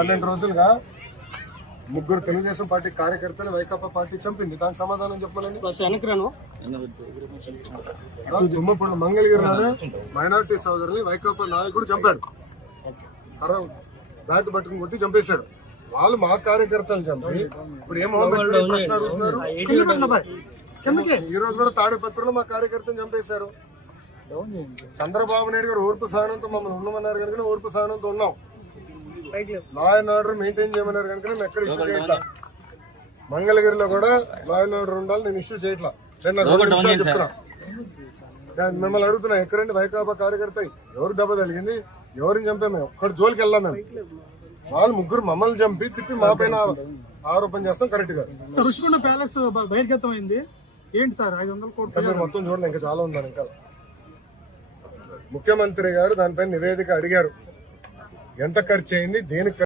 12 రోజులుగా ముగ్గురు తెలుగుదేశం పార్టీ కార్యకర్తలు వైకాపా పార్టీ చంపింది. దానికి సమాధానం చెప్పాలని తుమ్మపూడి మంగళగిరిలోనే మైనార్టీ సోదరుల్ని వైకాపా నాయకుడు చంపాడు. బ్యాట్ పట్టుకుని కొట్టి చంపేశాడు. వాళ్ళు మా కార్యకర్తలు చంపి ఇప్పుడు ఏం ప్రశ్న అడుగుతున్నారు. ఈ రోజు కూడా తాడిపత్రిలో మా కార్యకర్తను చంపేశారు. చంద్రబాబు నాయుడు గారు ఓర్పు సహనంతో మమ్మల్ని ఉండమన్నారు కనుక ఓర్పు సహనంతో ఉన్నాం. లా అండ్ ఆర్డర్ మెయింటైన్ చేయమన్నారు కనుక మేము ఎక్కడ ఇష్యూ చేయట్లా. మంగళగిరిలో కూడా లా అండ్ ఆర్డర్ ఉండాలి, నేను ఇష్యూ చేయట్లా. చెప్తున్నా, మిమ్మల్ని అడుగుతున్నా, ఎక్కడండి వైకాపా కార్యకర్త ఎవరు దెబ్బ తగిలింది, ఎవరిని చంపాము, మేము ఒక్కడి జోలికి వెళ్ళాం. మేము వాళ్ళు ముగ్గురు మమ్మల్ని చంపి తిప్పి మా పైన ఆరోపణ చేస్తాం. కరెక్ట్ గా రుషికొండ ప్యాలెస్ బహిర్గతం అయింది ఏంటి సార్? 500 కోట్లు మీరు మొత్తం చూడండి, ఇంకా చాలా ఉందని. ఇంకా ముఖ్యమంత్రి గారు దానిపైన నివేదిక అడిగారు. ఎంత ఖర్చు అయింది, దేనికి